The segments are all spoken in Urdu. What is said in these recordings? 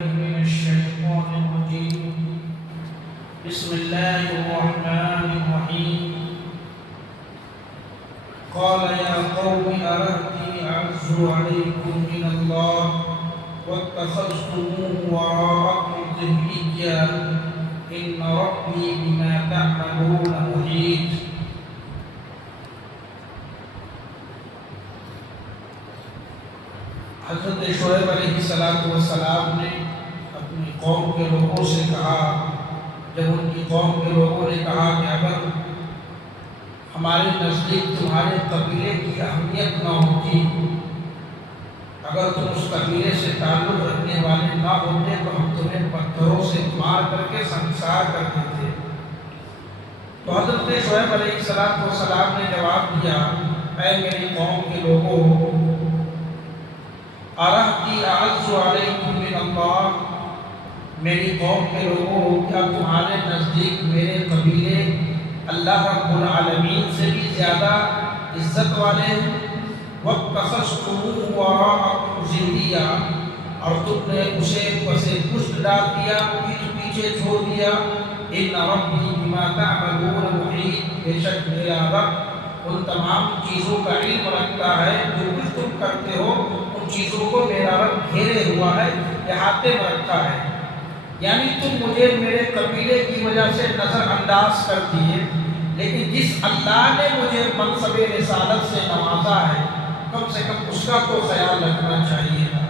من الشيطان الرجيم. بسم الله الرحمن الرحيم. قال يا قوم أرهطي أعز عليكم من الله واتخذتموه وراءكم ظهريا إن ربي بما تعملون محيط. حضرت شعیب علیہ السلام نے اپنی قوم کے لوگوں سے کہا، جب ان کی قوم کے لوگوں نے کہا کہ اگر ہمارے نزدیک تمہارے قبیلے کی اہمیت نہ ہوتی، اگر تم اس قبیلے سے تعلق رکھنے والے نہ ہوتے تو ہم تمہیں پتھروں سے مار کر کے سنسار کر دیتے۔ تو حضرت شعیب علیہ السلام نے جواب دیا، اے میری قوم کے لوگوں، ارہطی اعز علیکم من اللہ، میری قوم کے لوگوں، کیا تمہارے نزدیک میرے قبیلے اللہ رب العالمین سے بھی زیادہ عزت والے ہیں؟ وَاتَّخَذْتُمُوهُ وَرَاءَكُمْ ظِهْرِيًّا، اور تم نے اسے پسے پشت ڈال دیا، پیچھے چھوڑ دیا۔ إِنَّ رَبِّي بِمَا تَعْمَلُونَ مُحِيطٌ، بے شک میرا رب ان تمام چیزوں کا علم رکھتا ہے جو کچھ تم کرتے ہو، ان چیزوں کو میرا رب گھیرے ہوا ہے، احاطے میں رکھتا ہے۔ یعنی تم مجھے میرے قبیلے کی وجہ سے نظر انداز کر دیے، لیکن جس اللہ نے مجھے منصب رسالت سے نوازا ہے، کم سے کم اس کا تو خیال رکھنا چاہیے تھا۔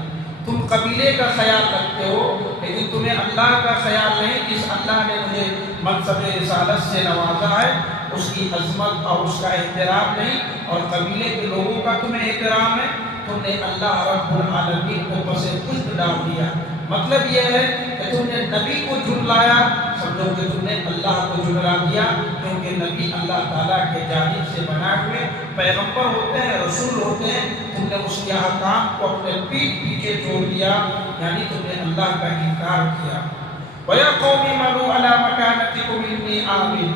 تم قبیلے کا خیال رکھتے ہو، لیکن تمہیں اللہ کا خیال نہیں۔ جس اللہ نے مجھے منصب رسالت سے نوازا ہے، اس کی عظمت اور اس کا احترام نہیں، اور قبیلے کے لوگوں کا تمہیں احترام ہے۔ تم نے اللہ رب العالمین کو پس پشت ڈال دیا۔ مطلب یہ ہے کہ تم نے نبی کو جھٹلایا، سمجھو کہ تم نے اللہ کو جھٹلا دیا، کیونکہ نبی اللہ تعالیٰ کے جانب سے بنا ہوئے پیغمبر ہوتے ہیں، رسول ہوتے ہیں۔ تم نے اس کے احکام کو اپنے پیچھے چھوڑ دیا، یعنی تم نے اللہ کا انکار کیا۔ وَيَا قَوْمِ اعْمَلُوا عَلَىٰ مَكَانَتِكُمْ إِنِّي عَامِلٌ،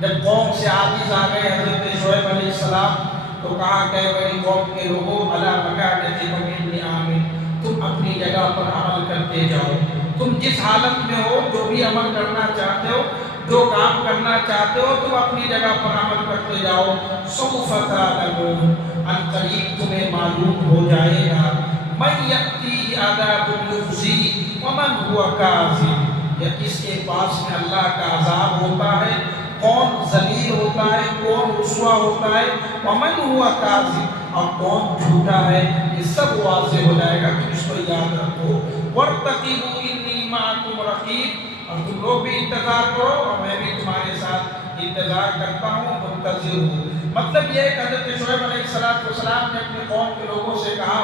جب قوم سے عاجز آ گئے حضرت شعیب علیہ السلام تو کہا کہ میری قوم کے لوگوں، عَلَىٰ مَكَانَتِكُمْ إِنِّي عَامِلٌ، تم اپنی جگہ پر عمل کرتے جاؤ۔ تم جس حالت میں ہو، جو بھی عمل کرنا چاہتے ہو، جو کام کرنا چاہتے ہو، تم اپنی جگہ پر عمل کرتے جاؤ۔ سوف تعلمون، ان قریب تمہیں معلوم ہو جائے گا، من یأتی عذاب یخزی ومن هو کاذب، یا کس کے پاس میں اللہ کا عذاب ہوتا ہے، کون ذلیل ہوتا ہے، کون رسوا ہوتا ہے، ومن هو کاذب، اور کون جھوٹا ہے، یہ سب واضح ہو جائے گا۔ تم اس کو یاد رکھو۔ وارتقبوا انی معکم رقیب، اور تم لوگ بھی انتظار کرو اور میں بھی تمہارے ساتھ انتظار کرتا ہوں، منتظر ہوں۔ مطلب یہ ہے کہ حضرت شعیب علیہ السلام نے اپنے قوم کے لوگوں سے کہا،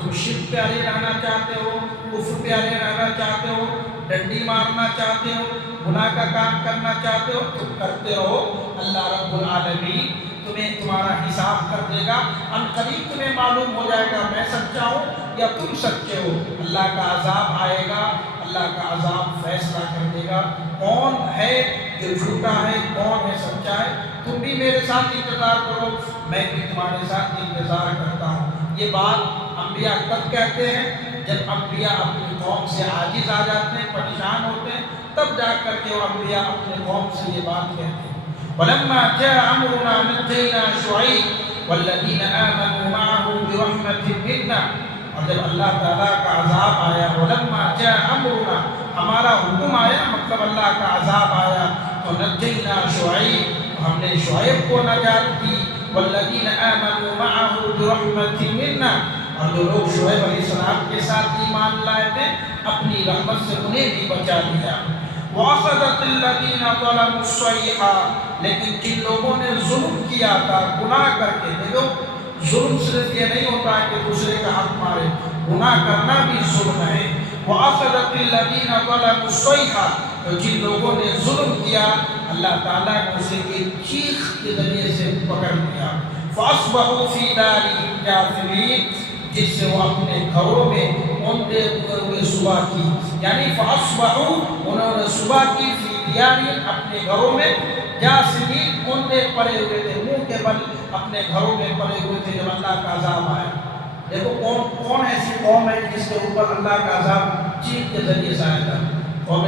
تم شرک پہ اڑے رہنا چاہتے ہو، کفر پہ اڑے رہنا چاہتے ہو، ڈنڈی مارنا چاہتے ہو، گناہ کا کام کرنا چاہتے ہو، تم کرتے رہو۔ اللہ رب العالمین تمہیں تمہارا حساب کر دے گا۔ ان قریب تمہیں معلوم ہو جائے گا میں سچا ہوں یا تم سچے ہو۔ اللہ کا عذاب آئے گا، اللہ کا عذاب فیصلہ کر دے گا، کون ہے جو جھوٹا ہے، کون ہے سچا ہے۔ تم بھی میرے ساتھ انتظار کرو، میں بھی تمہارے ساتھ انتظار کرتا ہوں۔ یہ بات انبیاء کب کہتے ہیں؟ جب انبیاء اپنی قوم سے عاجز آ جاتے ہیں، پریشان ہوتے ہیں، تب جا کر کے وہ انبیاء اپنے قوم سے یہ بات کہتے ہیں۔ وَلَمَّا جَاءَ أَمْرُنَا نَجَّيْنَا شُعَيْبَ وَالَّذِينَ آمَنُوا مَعَهُ بِرَحْمَةٍ مِنَّا، اور جب اللہ تعالیٰ کا عذاب آیا، وَلَمَّا جَاءَ أَمْرُنَا، ہمارا حکم آیا، مطلب اللہ کا عذاب آیا، تو نَجَّيْنَا شُعَيْبَ، ہم نے شعیب کو نجات دی، وَالَّذِينَ آمَنُوا مَعَهُ بِرَحْمَةٍ مِنَّا، اور جو لوگ شعیب علیہ السلام کے ساتھ ایمان لائے تھے، اپنی رحمت سے انہیں بھی بچا لیا۔ وَأَخَذَتِ الَّذِينَ ظَلَمُوا الصَّيْحَةُ، لیکن جن لوگوں نے ظلم کیا تھا گناہ کر کے، دیکھو ظلم صرف یہ نہیں ہوتا ہے کہ دوسرے کا حق مارے، گناہ کرنا بھی ظلم ہے۔ وَأَخَذَتِ الَّذِينَ ظَلَمُوا الصَّيْحَةُ، تو جن لوگوں نے ظلم کیا اللہ تعالیٰ نے اسے ایک چیخ کے ذریعے سے پکڑ لیا۔ فَأَصْبَحُوا فِي دَارِهِمْ جَاثِمِينَ، جس سے وہ اپنے گھروں میں اوندے ہوئے صبح کی، یعنی فَأَصْبَحُوا، انہوں نے صبح کی، فی دیارہم، اپنے گھروں میں، جاثمین، اوندے پڑے ہوئے تھے، منہ کے بل اپنے گھروں میں پڑے ہوئے تھے جب اللہ کا عذاب آیا۔ دیکھو کون ایسی قوم ہے جس کے اوپر اللہ کا عذاب چیخ کے ذریعے سے آیا تھا؟ قوم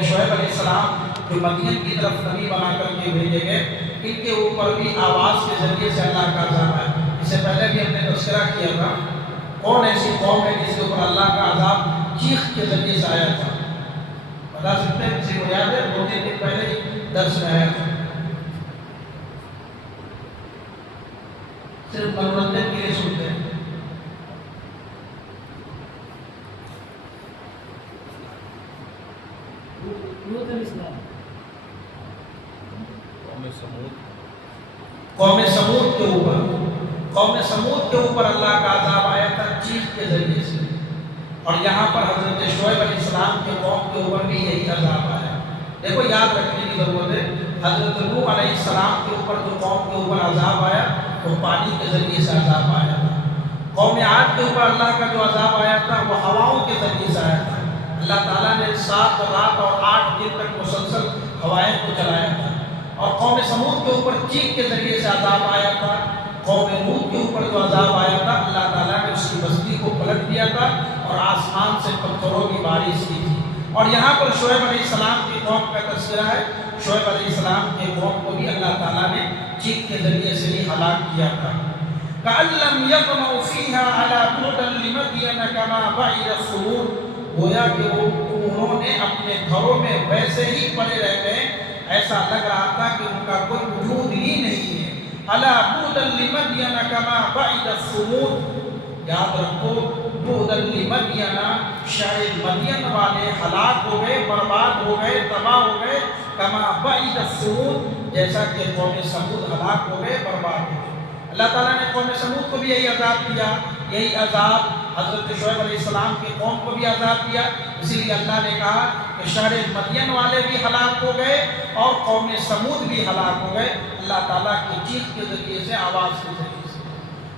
شعیب علیہ السلام جو مدین کی طرف نبی بنا کر کے بھیجے گئے، ان کے اوپر بھی آواز کے ذریعے سے اللہ کا عذاب آیا۔ اس سے پہلے بھی ہم نے تذکرہ کیا تھا، کون ایسی قوم ہے جس کے اوپر اللہ کا عذاب چیخ کے ذریعے سے آیا تھا؟ بتا سکتے ہیں؟ کسی کو یاد ہے؟ 2-3 دن پہلے ہی درس میں آیا تھا، صرف منورنجن کے لیے سنتے ہیں۔ قوم سمود کے اوپر اللہ کا عذاب آیا تھا چیخ کے ذریعے سے، اور یہاں پر حضرت شعیب علیہ السلام کے قوم کے اوپر بھی یہی عذاب آیا۔ دیکھو یاد رکھنے کی ضرورت ہے، حضرت نوح علیہ السلام کے اوپر جو قوم کے اوپر عذاب آیا وہ پانی کے ذریعے سے عذاب آیا تھا۔ قوم عاد کے اوپر اللہ کا جو عذاب آیا تھا وہ ہواؤں کے ذریعے سے آیا تھا۔ اللہ تعالیٰ نے 7 رات اور 8 دن تک مسلسل ہوائیں کو چلایا تھا۔ اور قوم سمود کے اوپر چیخ کے ذریعے سے عذاب آیا تھا۔ قوم نوح کے اوپر جو عذاب آیا تھا، اللہ تعالیٰ نے اس کی بستی کو پلٹ دیا تھا اور آسمان سے پتھروں کی بارش کی تھی۔ اور یہاں پر شعیب علیہ السلام کی قوم کا تذکرہ ہے۔ شعیب علیہ السلام کے قوم کو بھی اللہ تعالیٰ نے چیخ کے ذریعے سے ہی ہلاک کیا تھا۔ كَأَن لَّمْ يَغْنَوْا فِيهَا عَلَىٰ بُعْدًا لِّمَدْيَنَ كَمَا بَعِدَ ثَمُودُ، گویا کہ انہوں نے اپنے گھروں میں ویسے ہی پڑے رہ گئے، ایسا لگ رہا تھا کہ ان کا کوئی وجود ہی نہیں ہے۔ عَلَىٰ بُعْدًا لِّمَدْيَنَ كَمَا بَعِدَ ثَمُودُ، یاد رکھو بُعْدًا لِّمَدْيَنَ، شاید مدین والے ہلاک ہو گئے، برباد ہو گئے، تباہ ہو گئے، کما بعد ثمود، جیسا کہ قوم سمود ہلاک ہو گئے، برباد ہو گئے۔ اللہ تعالیٰ نے قوم سمود کو بھی یہی عذاب دیا، یہی عذاب حضرت شعیب علیہ السلام کی قوم کو بھی عذاب دیا۔ اسی لیے اللہ نے کہا کہ شہر مدین والے بھی ہلاک ہو گئے اور قوم سمود بھی ہلاک ہو گئے، اللہ تعالیٰ کی چیخ کے ذریعے سے، آواز کے ذریعے سے۔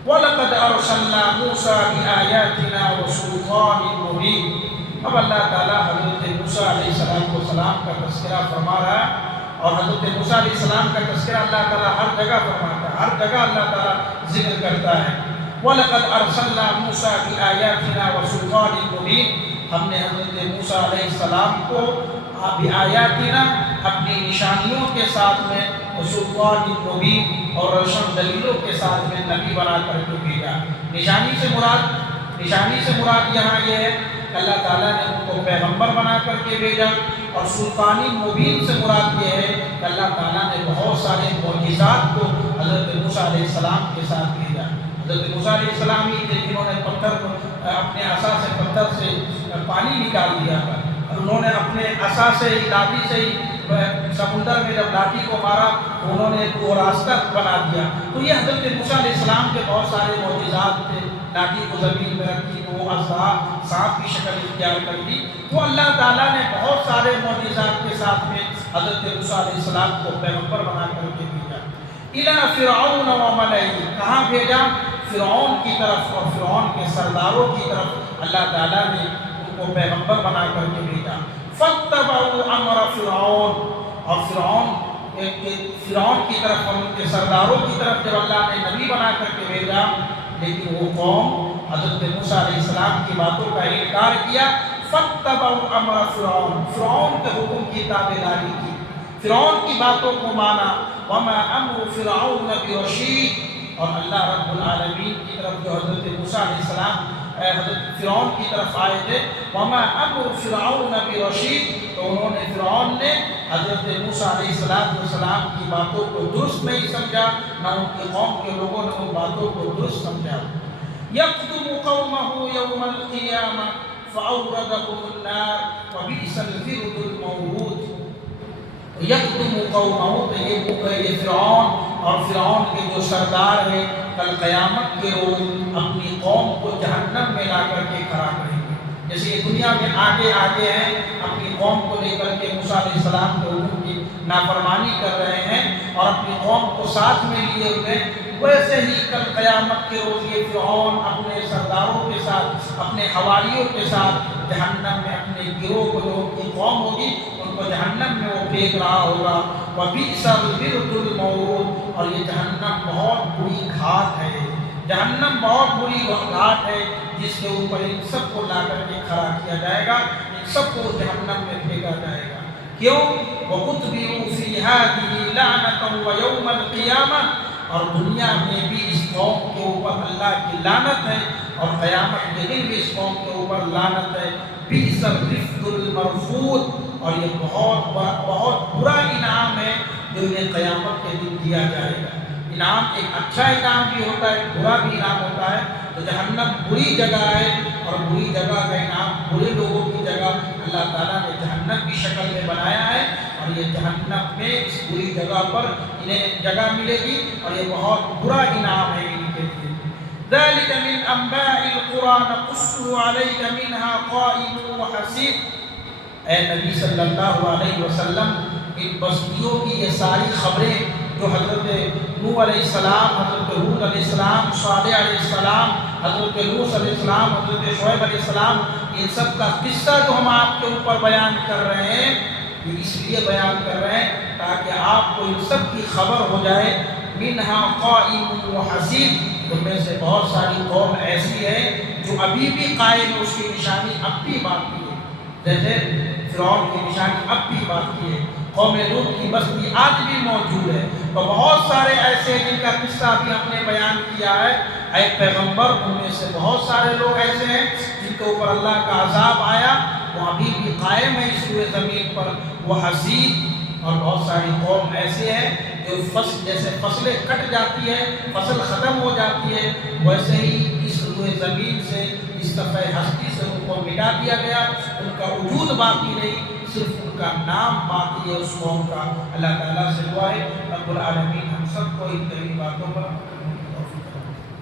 وَلَقَدْ أَرْسَلْنَا مُوسَىٰ بِآيَاتِنَا وَسُلْطَانٍ مُّبِينٍ۔ اب اللہ تعالیٰ حضرت موسیٰ علیہ السلام کا تذکرہ فرما رہا ہے، اور حضرت موسیٰ علیہ السلام کا تذکرہ اللہ تعالیٰ ہر جگہ فرماتا ہے، ہر جگہ اللہ تعالیٰ ذکر کرتا ہے۔ وَلَقَدْ أَرْسَلْنَا مُوسَىٰ بِآيَاتِنَا وَسُلْطَانٍ مُّبِينٍ، ہم نے حضرت موسیٰ علیہ السلام کو بِآيَاتِنَا، اپنی نشانیوں کے ساتھ میں، وَسُلْطَانٍ مُّبِينٍ، اور روشن دلیلوں کے ساتھ میں نبی بنا کر کے بھیجا۔ نشانی سے مراد یہاں یہ ہے کہ اللہ تعالیٰ نے ان کو پیغمبر بنا کر کے بھیجا، اور سلطانی مبین سے مراد یہ ہے کہ اللہ تعالیٰ نے بہت سارے معجزات کو حضرت موسیٰ علیہ السلام کے ساتھ بھیجا۔ حضرت موسیٰ علیہ السلام ہی تھے جنہوں نے اپنے عصا سے پتھر سے پانی نکال دیا تھا، انہوں نے اپنے عصا سے ہی، لاٹھی سے ہی سمندر میں جب لاٹھی کو مارا انہوں نے وہ راستہ بنا دیا۔ تو یہ حضرت موسیٰ علیہ السلام کے بہت سارے معجزات تھے۔ لاٹھی کو زمین میں رکھی تو وہ سانپ کی شکل اختیار کر دی۔ تو اللہ تعالیٰ نے بہت سارے معجزات کے ساتھ میں حضرت موسیٰ علیہ السلام کو پیغمبر بنا کر کے بھیجا۔ اِلَىٰ فِرْعَوْنَ وَمَلَئِهِ، کہاں بھیجا؟ فرعون کی طرف اور فرعون کے سرداروں کی طرف اللہ تعالیٰ نے ان کو پیغمبر بنا کر کے بھیجا۔ فَاتَّبَعُوا أَمْرَ فِرْعَوْنَ، اور فرعون کی طرف اور ان کے سرداروں کی طرف جب اللہ نے نبی بنا کر کے بھیجا، لیکن وہ قوم حضرت موسیٰ علیہ السلام کی باتوں کا انکار کیا۔ فَاتَّبَعُوا أَمْرَ فِرْعَوْنَ، فرعون کے حکم کی تابعداری کی، فرعون کی باتوں کو مانا۔ وَمَا أَمْرُ فِرْعَوْنَ بِرَشِيدٍ، اور اللہ رب العالمین کی طرف جو حضرت موسیٰ علیہ السلام حضرت فرعون کی طرف آئے تھے، وَمَا أَمْرُ فِرْعَوْنَ بِرَشِيدٍ، تو انہوں نے، فرعون نے حضرت موسیٰ علیہ السلام کی باتوں کو درست نہیں سمجھا، نہ ان کی قوم کے لوگوں نے ان باتوں کو درست سمجھا۔ يَقْدُمُ قَوْمَهُ يَوْمَ الْقِيَامَةِ فَأَوْرَدَهُمُ النَّارَ وَبِئْسَ الْوِرْدُ الْمَوْرُودُ۔ یقدم قومہ، تو یہ فرعون اور فرعون کے جو سردار ہیں کل قیامت کے روز اپنی قوم کو جہنم میں لا کر کے کھڑا کریں گے۔ جیسے یہ دنیا میں آگے ہیں، اپنی قوم کو لے کر کے موسیٰ علیہ السلام کے حکم کی نافرمانی کر رہے ہیں اور اپنی قوم کو ساتھ میں لیے ہوئے، ویسے ہی کل قیامت کے روز یہ فرعون اپنے سرداروں کے ساتھ، اپنے حواریوں کے ساتھ جہنم میں اپنے گروہ کو، جو ان کی قوم ہوگی ان کو جہنم میں وہ پھینک رہا ہوگا۔ وَبِئْسَ الْوِرْدُ الْمَوْرُودُ، اور یہ جہنم بہت بری گھاٹ ہے، جہنم بہت بری گھاٹ ہے جس کے اوپر ان سب کو لا کر کے کھڑا کیا جائے گا، ان سب کو جہنم میں پھینکا جائے گا۔ کیوں؟ وَأُتْبِعُوا فِي هَٰذِهِ لَعْنَةً وَيَوْمَ الْقِيَامَةِ، اور دنیا میں بھی اس قوم کے اوپر اللہ کی لعنت ہے، اور قیامت کے دن بھی اس قوم کے اوپر لعنت ہے۔ بِئْسَ الرِّفْدُ الْمَرْفُودُ، اور یہ بہت برا انعام ہے جو انہیں قیامت کے دن دیا جائے گا۔ انعام ایک اچھا انعام بھی ہوتا ہے، برا بھی انعام ہوتا ہے۔ تو جہنم بری جگہ ہے، اور بری جگہ کا انعام برے لوگوں کی جگہ اللہ تعالیٰ نے جہنم کی شکل میں بنایا ہے، اور یہ جہنم میں اس بری جگہ پر انہیں جگہ ملے گی، اور یہ بہت برا انعام ہے ان کے لیے۔ ذَلِكَ مِنْ أَنْبَاءِ الْقُرَىٰ نَقُصُّهُ عَلَيْكَ مِنْهَا قَائِمٌ وَحَصِيدٌ۔ اے نبی صلی اللہ علیہ وسلم، ان بستیوں کی یہ ساری خبریں جو حضرت نوح علیہ السلام، حضرت ہود علیہ السلام، صالح علیہ السلام، حضرت لوط علیہ السلام، حضرت شعیب علیہ السلام، ان سب کا قصہ جو ہم آپ کے اوپر بیان کر رہے ہیں، یہ اس لیے بیان کر رہے ہیں تاکہ آپ کو ان سب کی خبر ہو جائے۔ منہا قائم وحسید، ان میں سے بہت ساری قوم ایسی ہے جو ابھی بھی قائم ہے، اس کی نشانی اب بھی باقی ہے، جیسے فرعون کی نشانی اب بھی باقی ہے، قوم لوط کی بستی آج بھی موجود ہے۔ تو بہت سارے ایسے جن کا قصہ بھی ہم نے بیان کیا ہے، اے پیغمبر، ان میں سے بہت سارے لوگ ایسے ہیں جن کے اوپر اللہ کا عذاب آیا، وہ ابھی بھی قائم ہے اس روئے زمین پر، وہ حسید۔ اور بہت ساری قوم ایسے ہیں جو جیسے فصلیں کٹ جاتی ہے، فصل ختم ہو جاتی ہے، ویسے ہی اس روئے زمین سے، اس صفحہ ہستی سے ان کو مٹا دیا گیا، ان کا وجود باقی نہیں، صرف ان کا نام باقی ہے اس قوم کا۔ اللہ تعالیٰ سے دعا ہے رب العالمین ہم سب کو ان طریق باتوں پر